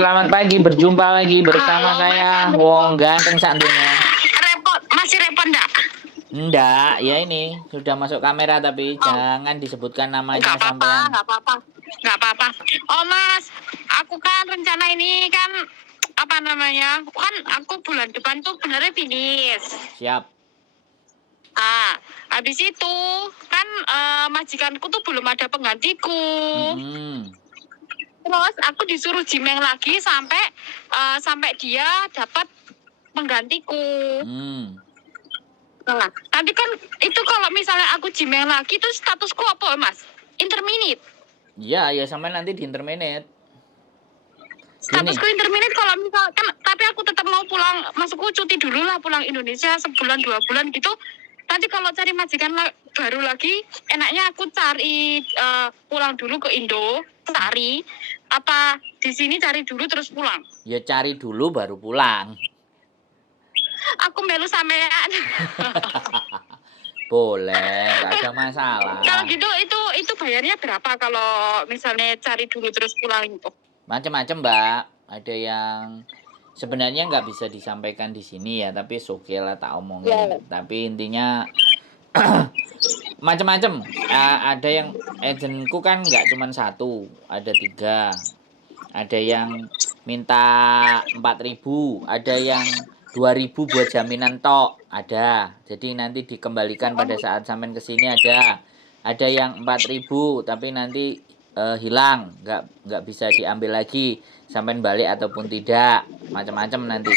selamat pagi. Berjumpa lagi bersama saya Wong Ganteng Santunya. Masih repot enggak? Enggak, ya ini sudah masuk kamera tapi jangan disebutkan namanya sampean. Enggak apa-apa. Oh Mas, aku kan rencana ini kan apa namanya? Kan aku bulan depan tuh benernya finish. Siap. Habis itu kan majikanku tuh belum ada penggantiku. Terus aku disuruh jimeng lagi sampai dia dapat penggantiku. Nah, nanti kan itu kalau misalnya aku jimeng lagi itu statusku apa Mas? Interminate. Iya, ya sampai nanti di interminate. Statusku interminate kalau misalkan, tapi aku tetap mau pulang, maksudku cuti dulu lah, pulang Indonesia sebulan 2 bulan gitu. Nanti kalau cari majikan baru lagi, enaknya aku cari pulang dulu ke Indo, cari apa di sini cari dulu terus pulang. Ya cari dulu baru pulang. Aku melu sampean. Boleh, nggak ada masalah. Kalau gitu itu bayarnya berapa kalau misalnya cari dulu terus pulang itu? Macam-macam, Mbak. Ada yang sebenarnya nggak bisa disampaikan di sini ya, tapi oke lah tak omongin. Tapi intinya macam-macam. Ada yang agentku kan nggak cuma 1, ada 3. Ada yang minta 4.000, ada yang 2.000 buat jaminan tok, ada. Jadi nanti dikembalikan pada saat sampean kesini ada. Ada yang 4.000 tapi nanti hilang, nggak bisa diambil lagi sampean balik ataupun tidak. Macam-macam nanti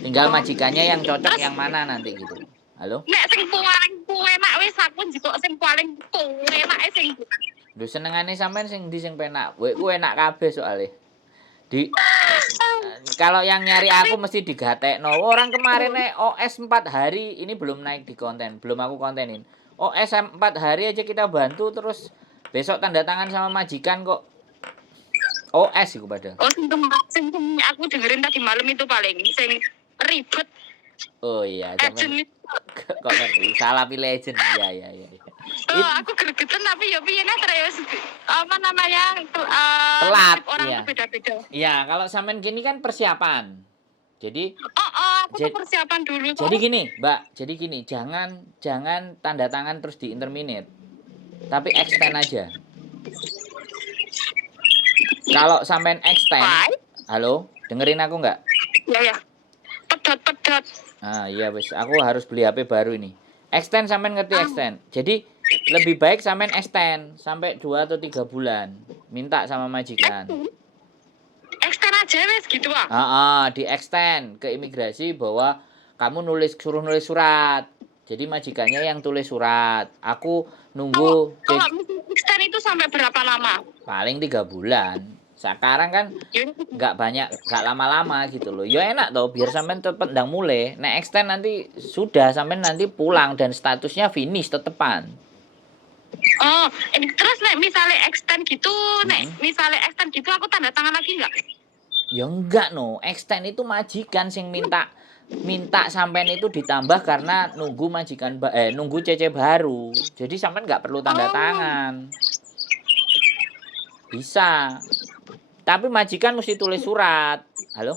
tinggal majikannya yang cocok yang mana nanti gitu. Halo? Nek sing paling enak wis aku njikok sing paling enak sing. Lho senengane sampean sing ndi sing penak? Ku enak kabeh soalnya. Kalau yang nyari aku mesti digatekno. Orang kemarin OS 4 hari ini belum naik di konten, belum aku kontenin. OS 4 hari aja kita bantu terus besok tanda tangan sama majikan kok. OS iku padahal. Oh sing aku dengerin tadi malam itu paling sing ribet. Oh iya, kok ngerti? Salah pilih agent. Iya. Aku gregetan tapi ya piye terus apa namanya telat orang ya. Beda-beda. Iya, kalau sampean gini kan persiapan. Jadi aku tuh persiapan dulu. Jadi gini, Mbak. Jadi gini, jangan tanda tangan terus di interminate. Tapi extend aja. Kalau sampean extend, halo, dengerin aku nggak? Ya. Pedot. Iya wis, aku harus beli HP baru ini. Extend sampean ngerti extend. Jadi lebih baik sampean extend sampai 2 atau 3 bulan. Minta sama majikan. Extend aja wis gitu di extend ke imigrasi bahwa kamu suruh nulis surat. Jadi majikannya yang tulis surat. Aku nunggu. Kalau extend itu sampai berapa lama? Paling 3 bulan. Sekarang kan nggak lama-lama gitu loh. Ya enak toh, biar sampean tetep ndang mulai. Nek extend nanti sudah sampean nanti pulang dan statusnya finish tetepan. Terus nek misalnya extend gitu, aku tanda tangan lagi nggak? Ya enggak extend itu majikan sing minta sampean itu ditambah karena nunggu nunggu CC baru. Jadi sampean nggak perlu tanda tangan. Bisa. Tapi majikan mesti tulis surat. Halo?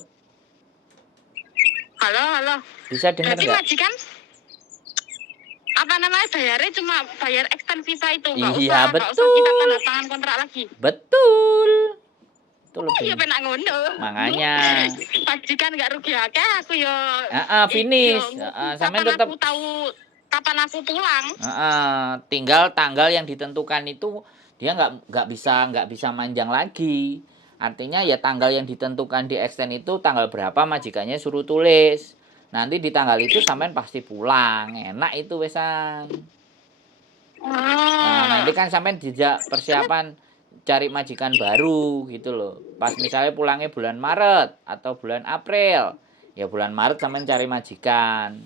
Halo. Bisa dengar nggak? Jadi majikan apa namanya bayarnya cuma bayar extend visa itu, nggak usah kita tanda tangan kontrak lagi. Betul. Iya penak ngono. Makanya majikan nggak rugi akeh, aku yo. Finish. Sampean tetap aku tahu kapan aku pulang. Tinggal tanggal yang ditentukan itu dia nggak bisa manjang lagi. Artinya ya tanggal yang ditentukan di extend itu tanggal berapa majikannya suruh tulis. Nanti di tanggal itu sampean pasti pulang. Enak itu wesan. Nanti kan sampean dijak persiapan cari majikan baru gitu loh. Pas misalnya pulangnya bulan Maret atau bulan April. Ya bulan Maret sampean cari majikan.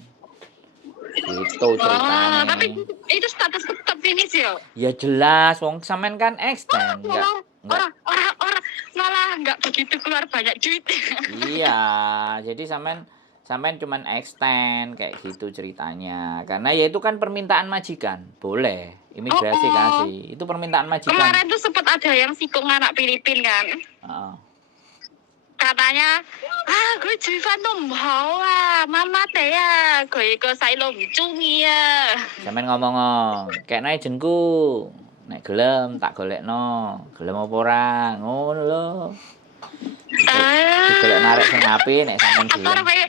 Gitu ceritanya. Tapi itu status tetap finish ya? Ya jelas, wong sampean kan extend. Orang malah nggak begitu keluar banyak duit. Iya, jadi sampean cuman extend kayak gitu ceritanya. Karena ya itu kan permintaan majikan, boleh imigrasi kasih. Itu permintaan majikan. Kemarin tuh sempat ada yang sikung anak Filipin kan. caranya gue Jivan tuh mau mama teh ya gue ikut saya lo ya Sampeyan ngomong, "Kekno ijenku." Nek gelem tak golekno. Gelem apa ora? Ngono lho. Digolek narek sing apik nek sampean apa gelem. namanya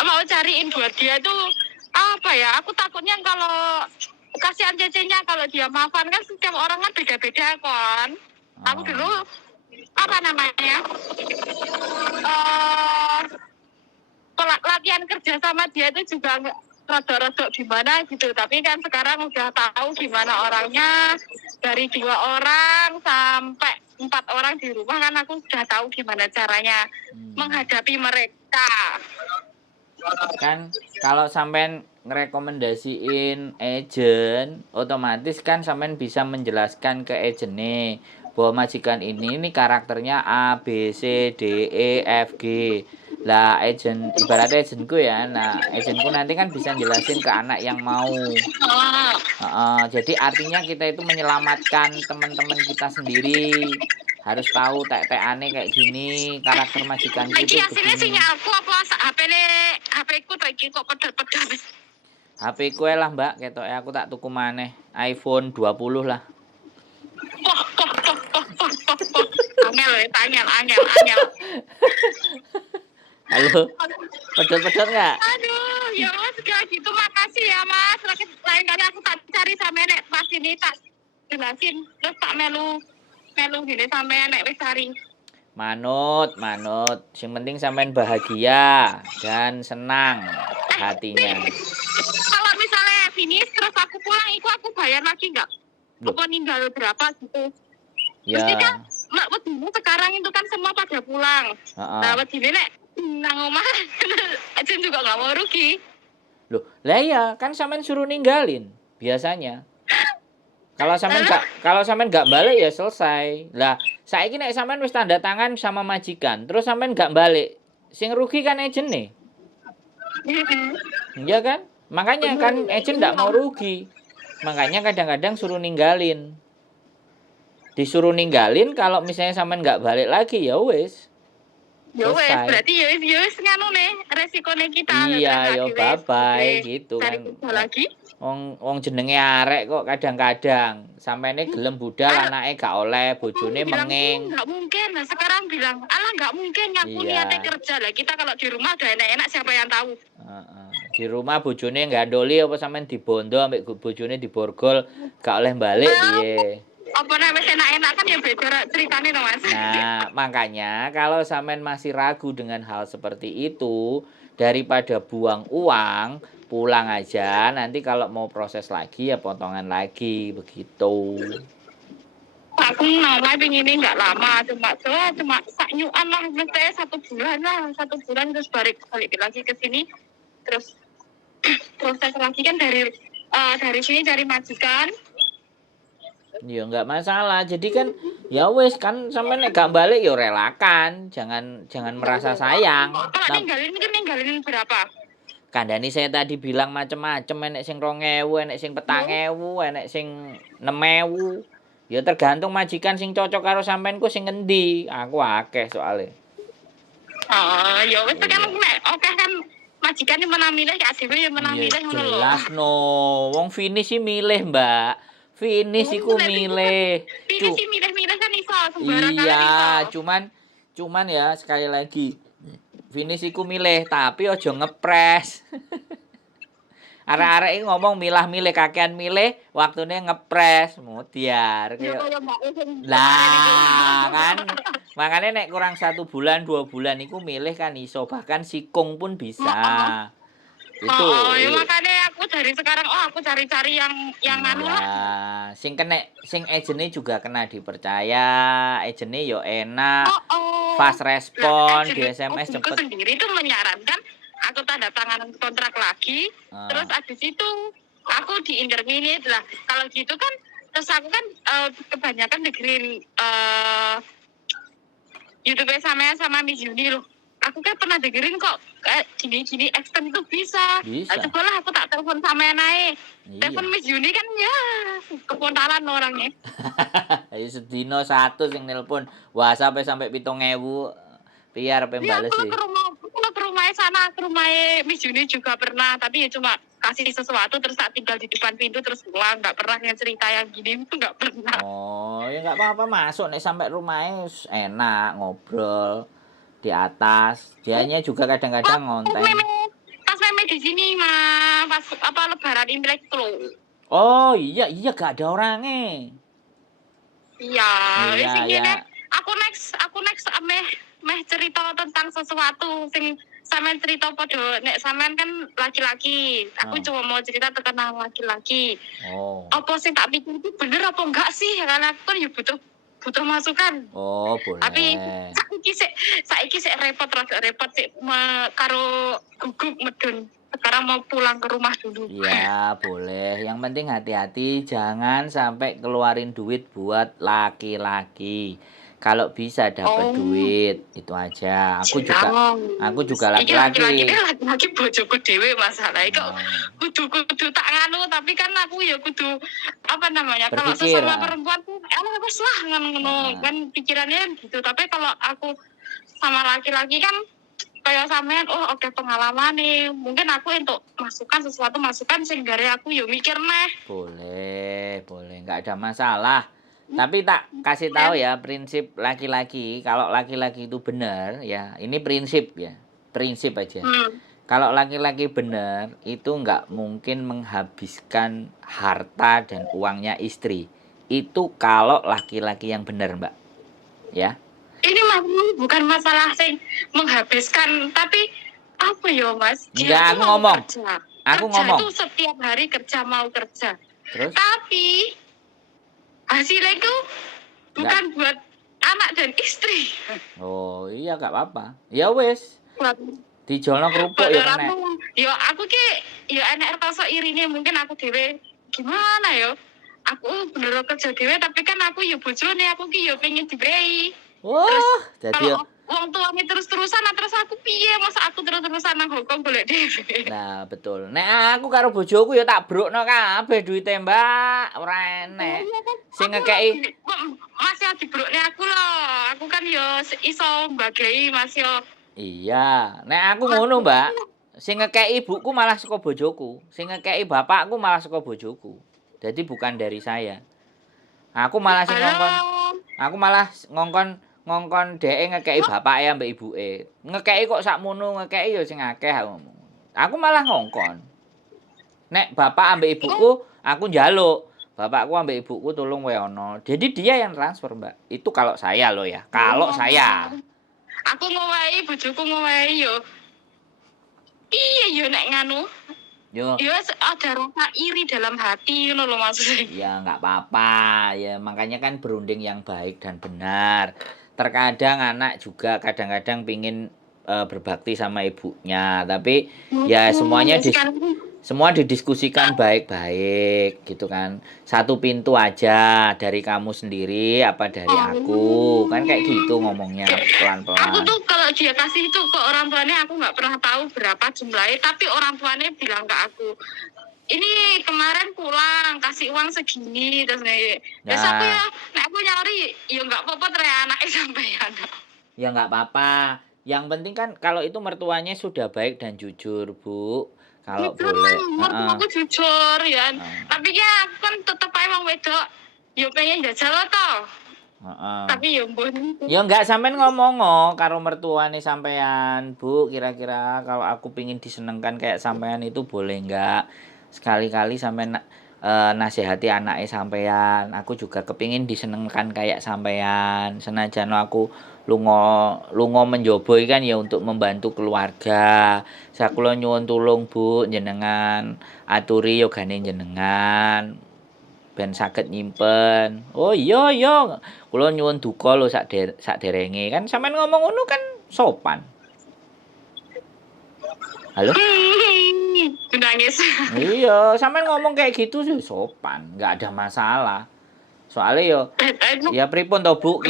mau cariin buat dia tuh apa ya, aku takutnya kalau kasihan cecenya kalau dia maafan kan setiap orang kan beda-beda kan. Aku dulu apa namanya latihan kerja sama dia itu juga nggak rodok-rodok gimana gitu, tapi kan sekarang udah tahu gimana orangnya, dari 2 orang sampai 4 orang di rumah kan aku sudah tahu gimana caranya menghadapi mereka. Kan kalau sampean ngerekomendasiin agent, otomatis kan sampean bisa menjelaskan ke agentnya bahwa majikan ini karakternya A, B, C, D, E, F, G. Lah agent, ibaratnya agentku ya, nah agentku nanti kan bisa jelasin ke anak yang mau. Jadi artinya kita itu menyelamatkan teman-teman kita sendiri. Harus tahu tek-tekane kayak gini, karakter majikanku itu Hasilnya begini. sinyal aku apa HP ku iki kok pedal-pedal. HP ku lah mbak, ketoke aku tak tuku maneh iPhone 20 lah. Angel. Halo, pedot-pedot nggak? Aduh, ya mas, kayak gitu makasih ya mas. Lain kali aku tak cari sama nek pas ini tak jelasin, terus tak melu gini sampai nek wis cari. Manut. Yang penting sampean bahagia dan senang hatinya. Kalau misalnya finish terus aku pulang, itu aku bayar lagi nggak? Apa ninggal berapa gitu? Ya. Mesti kan, sekarang itu kan semua pada pulang. Nah, ini nek nang omah aja juga nggak mau rugi. Loh, lah ya kan sampean suruh ninggalin biasanya. Kalau sampean nggak balik ya selesai. Lah, saiki nek sampean wis tanda tangan sama majikan, terus sampean nggak balik, sing rugi kan agent nih. Iya kan? Makanya kan agent nggak mau rugi. Makanya kadang-kadang suruh ninggalin. Disuruh ninggalin, kalau misalnya sampean nggak balik lagi ya wis. Ya wes, berarti ya wes nganu nih resikonya kita. Iya, yo bye-bye gitu kan. Lagi. Wong jenenge arek kok kadang-kadang sampene gelem budal anake gak oleh, bojone menging. Enggak mungkin. Nah, sekarang bilang, "Alah enggak mungkin ngaku niatnya kerja." Lah kita kalau di rumah udah enak-enak siapa yang tahu. Di rumah bojone gandoli apa sampean dibondo ambek bojone diborgol gak oleh balik piye. Apa namanya enak-enak kan ya beda ceritanya no mas. Nah makanya kalau sampean masih ragu dengan hal seperti itu, daripada buang uang, pulang aja, nanti kalau mau proses lagi ya potongan lagi begitu. Aku nama ini nggak lama, cuma saknyuan lah, mesti 1 bulan lah, 1 bulan terus balik lagi ke sini, terus proses lagi kan dari sini cari majikan. Ya nggak masalah. Jadi kan ya wes kan sampai nek gak balik ya relakan, jangan merasa sayang. Kalau ninggalin berapa? Kandani saya tadi bilang macem-macem, enek sing 2.000, enek sing 4.000, enek sing 6.000. Ya tergantung majikan sing cocok karo sampeanku sing ngendi. Aku akeh soalnya. Oh, ya wes kan oke kan majikan yang mana milih ya sih yang mana milih ngono lho. Jelas no, wong finish sih milih, Mbak. Finish iku milih. Finish sih milih-milih kan iso sembarangan. Iya, cuman ya sekali lagi. Finish iku milih tapi ojo ngepres. Arek-arek iki ngomong milah-milih kakean milih, waktune ngepres, mudiar. Lah kan. Makanya nek kurang 1 bulan 2 bulan iku milih kan iso, bahkan sikung pun bisa. Itu ya makanya aku dari sekarang aku cari-cari yang anu lah. Sing agentnya juga kena dipercaya, agentnya yo enak, fast respon, di SMS cepet. Aku sendiri tuh menyarankan aku tanda tangan kontrak lagi, terus abis itu aku di interminate lah. Kalau gitu kan, terus aku kan kebanyakan dengerin YouTube sama Miss Yuni loh. Aku kan pernah dengerin kok gini extend tuh bisa. Coba lah aku tak telepon sama naik. Telepon Miss Yuni kan ya kepontalan orangnya. Ayo sedino 1 sing nelpon WhatsApp sampai 7.000 Piar pe Ya, bales aku ke rumah sana, ke rumah Miss Juni juga pernah, tapi ya cuma kasih sesuatu terus tak tinggal di depan pintu terus pulang, nggak pernah yang cerita yang gini itu nggak pernah. Oh, ya nggak apa-apa masuk nih sampai rumahnya enak ngobrol di atas. Dianya juga Pas kadang-kadang ngonten. meme di sini mah pas apa Lebaran Imlek tuh. Oh iya gak ada orangnya. Iya, Iya sing ya. ngene aku next meh cerita tentang sesuatu sing sampean cerita podo nek sampean kan laki-laki. Aku cuma mau cerita tentang laki-laki. Oh. Apa sing tak pikir itu bener apa enggak sih? Karena aku kan ya butuh masukan. Oh, boleh. Tapi saiki sik repot sik karo gugup medun. Sekarang mau pulang ke rumah dulu. Iya, boleh. Yang penting hati-hati, jangan sampai keluarin duit buat laki-laki. Kalau bisa dapat duit, itu aja. Aku juga Iki laki-laki laki-laki. laki-laki bojoku dhewe masalah kok kudu tak nganu tapi kan aku ya kudu apa namanya kalau Berpikir, sesama perempuan tuh wis lah ngono kan pikirannya gitu tapi kalau aku sama laki-laki kan kayak sampean oke pengalaman nih mungkin aku untuk masukan sing gare aku yo mikir neh boleh, nggak ada masalah. Tapi tak kasih tahu ya prinsip laki-laki. Kalau laki-laki itu benar, ya ini prinsip ya, prinsip aja. Kalau laki-laki benar itu nggak mungkin menghabiskan harta dan uangnya istri. Itu kalau laki-laki yang benar, Mbak. Ya. Ini bukan masalah sing menghabiskan tapi apa ya Mas? Enggak, aku ngomong. Aku ngomong. Itu setiap hari mau kerja. Terus? Tapi hasilnya itu bukan buat anak dan istri. Oh iya gak apa-apa. Ya wes. Dijolno kerupuk ya kena. Ya aku ki ya enek rasa irine mungkin aku dhewe gimana ya? Aku bener kerja dhewe tapi kan aku ya bojone aku ki ya pengen dibrei. Wah, jadi wong tuane terus-terusan terus aku piye masa aku terus-terusan nang Hongkong golek dhewe. Nah, betul. Nek aku karo bojoku ya tak brukno kabeh duwite, Mbak. Ora enek. Sing ngekeki masih dibrukne aku lho. Aku kan ya iso mbagi Mas yo. Iya, nek aku ngono, Mbak. Sing ngekeki ibuku malah saka bojoku, sing ngekeki bapakku malah saka bojoku. Jadi bukan dari saya. Aku malah ngongkon dheke ngekeki bapake ambek ibuke. Ngekeki kok sakmono, ngekeki ya sing akeh aku ngomong. Aku malah ngongkon. Nek bapak ambek ibuku, aku njaluk. Bapakku ambek ibuku tolong wae ono. Jadi dia yang transfer, Mbak. Itu kalau saya loh ya. Kalau saya. Aku ngowahi bojoku ngowahi yo. Iya yo nek nganu. Yo ada rasa iri dalam hati ngono lho maksudnya. Ya enggak apa-apa. Ya makanya kan berunding yang baik dan benar. Terkadang anak juga kadang-kadang pingin berbakti sama ibunya, tapi ya semua didiskusikan baik-baik gitu kan. Satu pintu aja dari kamu sendiri apa dari aku. Kan kayak gitu ngomongnya pelan-pelan. Aku tuh kalau dia kasih itu ke orang tuanya aku nggak pernah tahu berapa jumlahnya, tapi orang tuanya bilang ke aku, ini kemarin pulang kasih uang segini terus nih. Terus aku ya, aku nyari ya nggak apa-apa teriak anaknya sampean. Ya nggak apa-apa. Yang penting kan kalau itu mertuanya sudah baik dan jujur, Bu. Kalau boleh. Aku jujur ya. Tapi ya aku kan tetep aja wong wedok. Yo pengen jajal toh. Tapi ya mbon. Ya enggak sampean ngomong karo mertuane sampean, Bu, kira-kira kalau aku pingin disenengkan kayak sampean itu boleh enggak? Sekali-kali sampean nasihati anake sampean. Aku juga kepingin disenengkan kayak sampean. Senajan aku lunga menjobo kan ya untuk membantu keluarga. Sakula nyuwun tulung, Bu, jenengan aturi yogane jenengan. Ben saged nyimpen. Oh iya, kula nyuwun duka lho sakderenge. Kan sampean ngomong ngono kan sopan. Halo? Nangis. Iya, sampean ngomong kayak gitu sih sopan, enggak ada masalah. Soalnya ya pripun to Bu,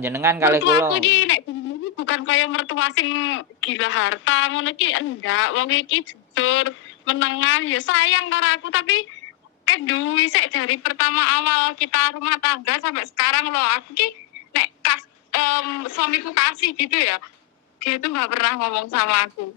jenengan kalih kula. Aku iki nek bukan kaya mertua sing gila harta ngono iki enggak. Wong iki jujur, menengah ya sayang karo aku tapi duwi sik dari pertama awal kita rumah tangga sampai sekarang loh aku ki nek suamiku kasih gitu ya Dia tuh nggak pernah ngomong sama aku.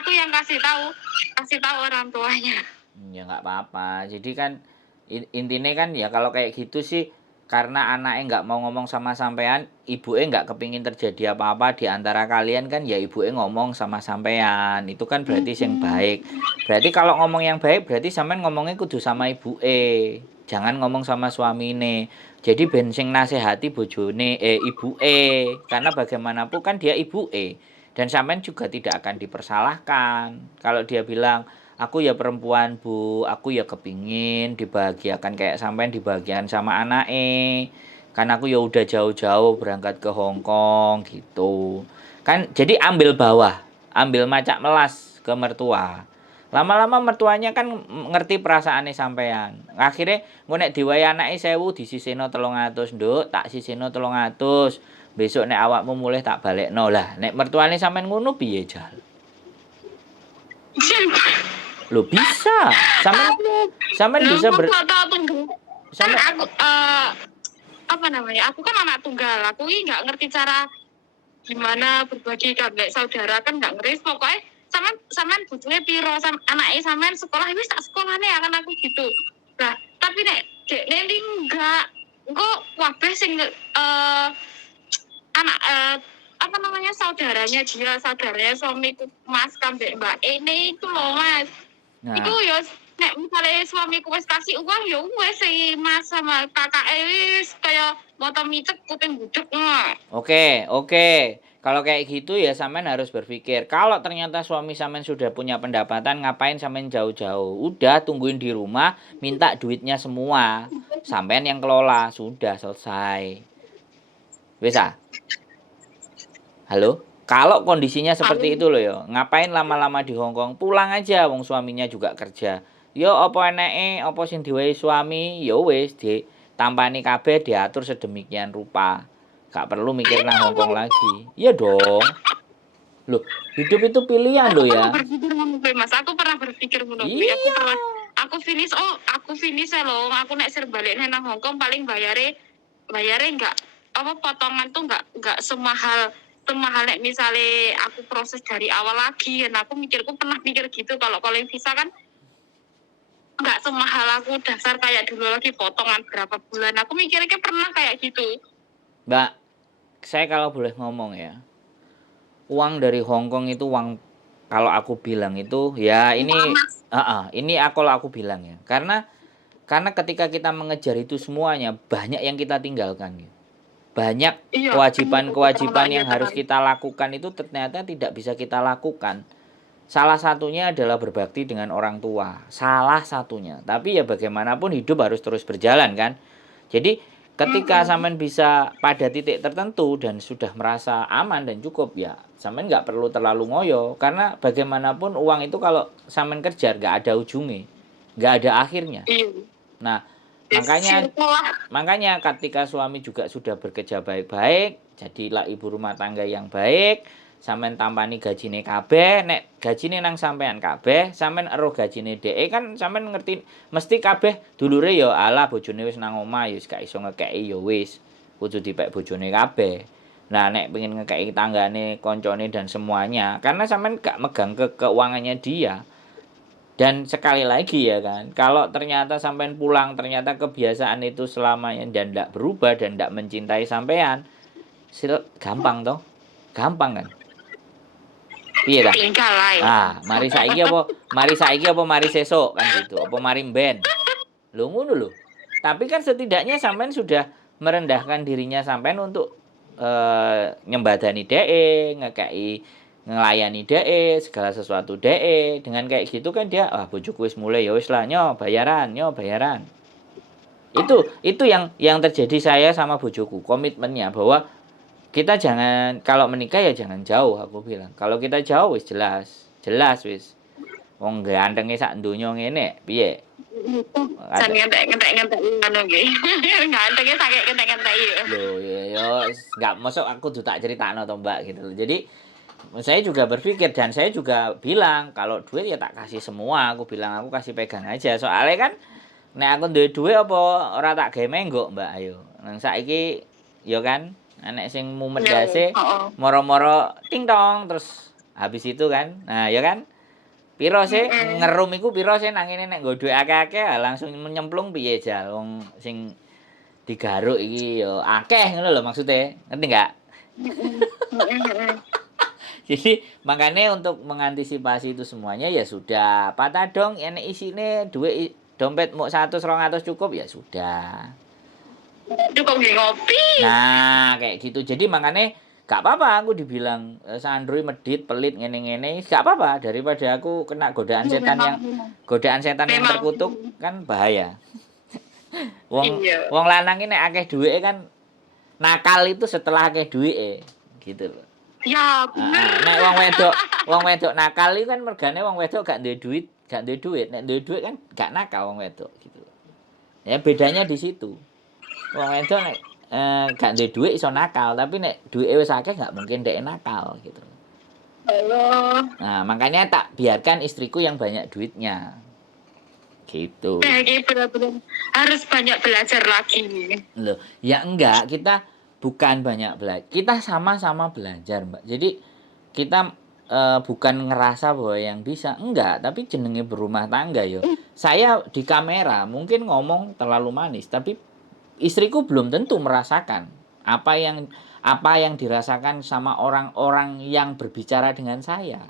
Aku yang kasih tahu orang tuanya. Ya nggak apa-apa. Jadi kan intinya kan ya kalau kayak gitu sih karena anaknya nggak mau ngomong sama sampean, ibunya nggak kepingin terjadi apa-apa di antara kalian kan ya ibunya ngomong sama sampean. Itu kan berarti yang baik. Berarti kalau ngomong yang baik berarti sampean ngomongnya kudu sama ibunya. Jangan ngomong sama suamine. Jadi bensin nasihati bojone ibuke karena bagaimanapun kan dia ibuke dan sampean juga tidak akan dipersalahkan. Kalau dia bilang aku ya perempuan bu, aku ya kepingin dibahagiakan kayak sampean dibahagiakan sama anake. Kan aku ya udah jauh-jauh berangkat ke Hong Kong gitu. Kan jadi ambil bawah, ambil macak melas ke mertua. Lama-lama mertuanya kan ngerti perasaannya sampean. Akhirnya engko nek diwai anake 1000 disisihno 300, Nduk, tak sisihno 300. Besok nek awakmu mulih tak balekno lah. Nek mertuane sampean ngono piye, Jal? Lo bisa. Sampean bisa Sampai aku apa namanya? Aku kan anak tunggal. Aku ini nggak ngerti cara gimana berbagi kayak saudara kan nggak ngerti. Pokoknya sampean butuhnya piro anaknya sampean sekolah wis tak sekolahnya akan aku gitu. Nah, tapi nek nanti enggak kok wabeh sing anak apa namanya saudaranya suamiku Mas kambek Mbak ini itu loh Mas. Nah, Itu ya nek misalnya suamiku wis kasih uang ya wis si Mas sama kakak wis kayak motor micet kuping budek Oke. Kalau kayak gitu ya sampean harus berpikir. Kalau ternyata suami sampean sudah punya pendapatan, ngapain sampean jauh-jauh? Udah tungguin di rumah, minta duitnya semua. Sampean yang kelola, sudah selesai. Bisa? Halo? Kalau kondisinya seperti itu loh ya, ngapain lama-lama di Hong Kong? Pulang aja, wong suaminya juga kerja. Yo apa eneke, apa sing diwehi suami, yo wis ditampani kabeh diatur sedemikian rupa. Gak perlu mikir nang Hong Kong lagi. Iya dong. Loh, hidup itu pilihan loh ya. Mas, aku pernah berpikir ngono Iya. Aku finish loh. Aku nek ser balik nang Hong Kong paling bayare enggak apa potongan tuh enggak semahal nek misalnya aku proses dari awal lagi. Dan aku pernah mikir gitu kalau yang visa kan enggak semahal aku dasar kayak dulu lagi potongan berapa bulan. Aku mikirnya pernah kayak gitu. Mbak, saya kalau boleh ngomong ya, uang dari Hong Kong itu uang kalau aku bilang itu ya ini kalau aku bilang ya karena ketika kita mengejar itu semuanya banyak yang kita tinggalkan gitu. Banyak kewajiban yang harus kita lakukan itu ternyata tidak bisa kita lakukan. Salah satunya adalah berbakti dengan orang tua, salah satunya. Tapi ya bagaimanapun hidup harus terus berjalan kan. Jadi ketika sampean bisa pada titik tertentu dan sudah merasa aman dan cukup ya sampean nggak perlu terlalu ngoyo karena bagaimanapun uang itu kalau sampean kejar nggak ada ujungnya, nggak ada akhirnya. Nah makanya ketika suami juga sudah bekerja baik-baik, jadilah ibu rumah tangga yang baik. Sampean tampani gajine kabeh, nek gajine nang sampean kabeh, sampean ero gajine dhek kan sampean ngerti mesti kabeh dulure ya alah bojone wis nang omah ya wis gak iso ngekeki ya wis kudu dipek bojone kabeh. Nah nek pengen ngekeki tanggane, koncone dan semuanya, karena sampean gak megang keuangannya dia. Dan sekali lagi ya kan, kalau ternyata sampean pulang ternyata kebiasaan itu selamanya dan ndak berubah dan ndak mencintai sampean, gampang toh? Gampang kan? Piye ta? Mari saiki apa mari sesuk kan gitu. Apa mari mben. Lho ngono lho. Tapi kan setidaknya sampean sudah merendahkan dirinya sampean untuk nyembadani ngekei ngelayani segala sesuatu dengan kayak gitu kan dia bojoku wis mulai ya wis lah nyo bayaran. Itu yang terjadi saya sama bojoku, komitmennya bahwa kita jangan kalau menikah ya jangan jauh aku bilang. Kalau kita jauh wis jelas wis. Wong gantenge sak donya ngene piye? Jan ngentek ngono nggih. Gantenge sakit ngentek-ngentek ya. Loh ya enggak mosok aku tuh tak critakno to Mbak gitu loh. Jadi saya juga berpikir dan saya juga bilang kalau duit ya tak kasih semua. Aku bilang aku kasih pegang aja. Soalnya kan nek aku duwe duit apa ora tak gawe menggok Mbak ayo. Nang saiki ya kan Nek sing mumet Ya, dase moro-moro ting tong terus habis itu kan. Nah, ya kan? Piro sih ngerum iku piro sih nang ngene nek nggo dhuwit akeh-akeh langsung nyemplung piye jal wong sing digaruk iki ya akeh ngono lho maksude. Ngerti enggak? Jadi makanya untuk mengantisipasi itu semuanya ya sudah patah dong ini isine duit dompet mau 100 200 cukup ya sudah. Cukup nggih ngopi. Nah kayak gitu jadi makanya gak apa-apa aku dibilang Sandroy medit pelit ngene-ngene gak apa-apa daripada aku kena godaan setan yang terkutuk kan bahaya. Wong lanang ini akeh duit kan nakal itu setelah akeh duit gitu loh. Ya, bener. Nek wong wedok nakal iki kan mergane wong wedok gak duwe duit. Nek duwe duit kan gak nakal wong wedok gitu. Ya bedanya di situ. Wong wedok nek gak duwe duit iso nakal, tapi nek duwike wis akeh gak mungkin dhek nakal gitu. Halo. Nah, makanya tak biarkan istriku yang banyak duitnya. Gitu. Bener-bener harus banyak belajar lagi. Loh, ya enggak, kita bukan banyak belajar. Kita sama-sama belajar, Mbak. Jadi kita bukan ngerasa bahwa yang bisa, enggak, tapi jenenge berumah tangga yo. Saya di kamera mungkin ngomong terlalu manis, tapi istriku belum tentu merasakan apa yang dirasakan sama orang-orang yang berbicara dengan saya.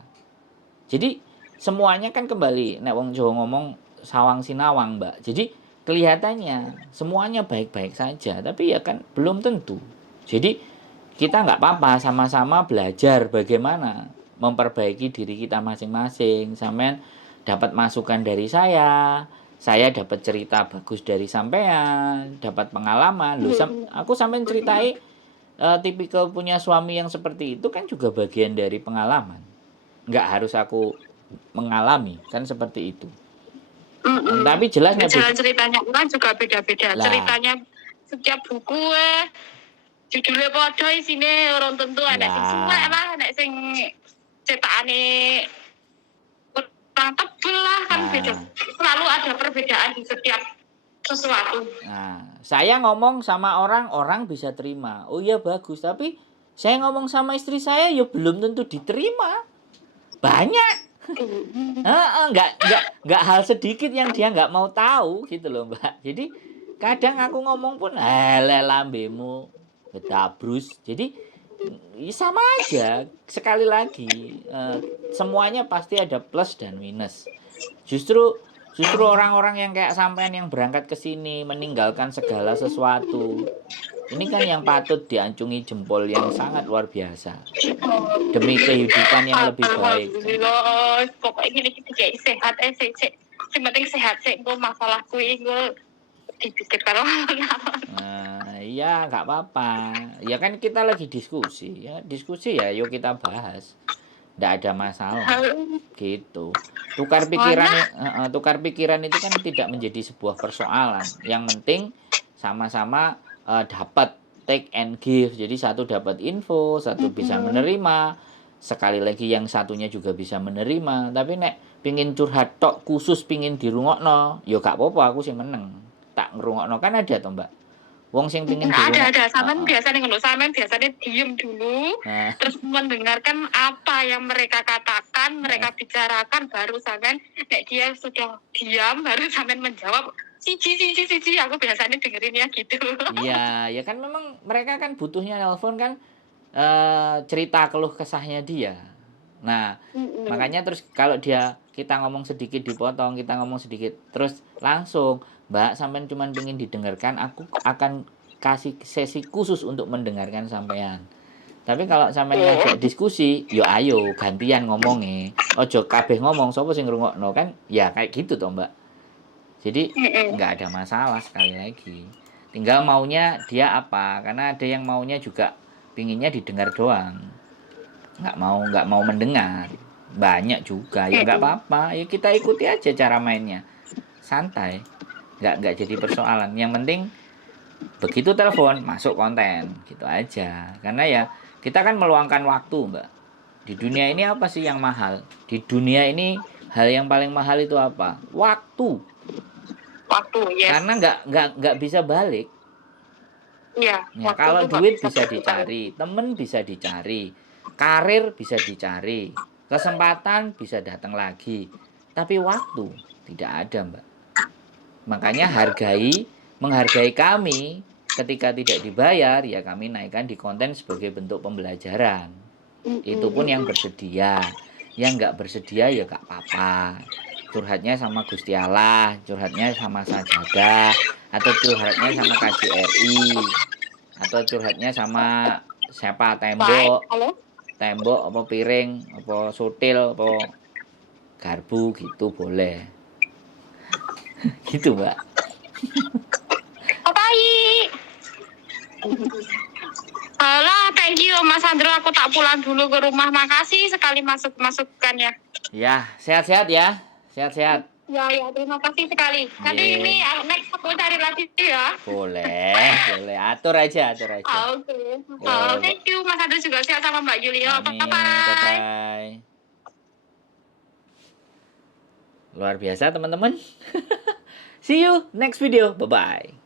Jadi semuanya kan kembali nek wong Jawa ngomong sawang sinawang, Mbak. Jadi kelihatannya semuanya baik-baik saja, tapi ya kan belum tentu. Jadi kita nggak apa-apa sama-sama belajar bagaimana memperbaiki diri kita masing-masing. Sampean dapat masukan dari saya dapat cerita bagus dari sampean, dapat pengalaman. Loh, aku sampean ceritai tipikal punya suami yang seperti itu kan juga bagian dari pengalaman. Nggak harus aku mengalami, kan seperti itu. Tapi jelasnya jalan ceritanya kan juga beda-beda. Ceritanya setiap buku judulnya podo isine orang tentu ada sing suwek lah, ada sing cetakane kurang tebel lah kan beda. Selalu ada perbedaan di setiap sesuatu. Nah, saya ngomong sama orang bisa terima. Oh iya bagus, tapi saya ngomong sama istri saya ya belum tentu diterima. Banyak. Enggak hal sedikit yang dia enggak mau tahu gitu loh, Mbak. Jadi kadang aku ngomong pun lambemu betabrus. Jadi sama aja. Sekali lagi semuanya pasti ada plus dan minus. Justru orang-orang yang kayak sampean yang berangkat ke sini meninggalkan segala sesuatu. Ini kan yang patut diancungi jempol yang sangat luar biasa. Demi kehidupan yang lebih baik. Pokoknya gini kayak sehat penting sehat sih. Gue masalahku gue dipikirkan iya nggak apa-apa. Ya kan kita lagi diskusi ya. Diskusi ya yuk kita bahas. Nggak ada masalah. Gitu. Tukar pikiran itu kan tidak menjadi sebuah persoalan. Yang penting sama-sama dapat take and give. Jadi satu dapat info, satu bisa menerima. Sekali lagi yang satunya juga bisa menerima. Tapi nek pingin curhat tok khusus pingin dirungokno, yo gak apa-apa aku sih meneng. Tak ngerungokno kan ada toh, Mbak. Wong sing pingin ada sampean biasanya ngono, sampean biasanya diem dulu terus mendengarkan apa yang mereka katakan, mereka bicarakan baru sampean nek dia sudah diam baru sampean menjawab siji aku biasanya dengerinnya gitu. Iya, ya kan memang mereka kan butuhnya nelpon kan cerita keluh kesahnya dia. Nah, makanya terus kalau kita ngomong sedikit dipotong, kita ngomong sedikit terus langsung Mbak, sampean cuma pengen didengarkan, aku akan kasih sesi khusus untuk mendengarkan sampean. Tapi kalau sampean ngajak diskusi, yo ayo gantian ngomongnya. Ojo kabeh ngomong, sapa sing ngrungokno kan? Ya kayak gitu toh, Mbak. Jadi nggak ada masalah sekali lagi. Tinggal maunya dia apa? Karena ada yang maunya juga pinginnya didengar doang. Nggak mau mendengar. Banyak juga. Ya nggak apa-apa. Ya kita ikuti aja cara mainnya. Santai. Nggak jadi persoalan. Yang penting begitu telepon masuk konten gitu aja. Karena ya kita kan meluangkan waktu, Mbak. Di dunia ini apa sih yang mahal? Di dunia ini hal yang paling mahal itu apa? Waktu. Yes. Karena nggak bisa balik. Iya, Ya, waktu kalau tuh nggak duit bisa bisa berputar. dicari, temen bisa dicari, karir bisa dicari, kesempatan bisa datang lagi, tapi waktu tidak ada, Mbak. Makanya menghargai kami ketika tidak dibayar, ya kami naikkan di konten sebagai bentuk pembelajaran. Itu pun yang bersedia. Yang nggak bersedia ya nggak apa-apa. Curhatnya sama Gusti Allah, curhatnya sama Sajadah, atau curhatnya sama KJRI, atau curhatnya sama siapa, Baik, tembok, halo. tembok apa piring, apa sutil, apa garpu gitu boleh. Gitu, Mbak. Oh, baik. Alah, thank you Mas Andro. Aku tak pulang dulu ke rumah. Makasih sekali masukannya. Ya, sehat-sehat ya. Sehat-sehat. Ya, terima kasih sekali. Nanti ini Ye. next aku cari lagi ya. Boleh, boleh. Atur aja, atur aja. Oke. Yo, Thank you Mas Andro juga sehat sama Mbak Julio. amin. Bye-bye. Bye-bye. Luar biasa, teman-teman. See you next video. Bye-bye.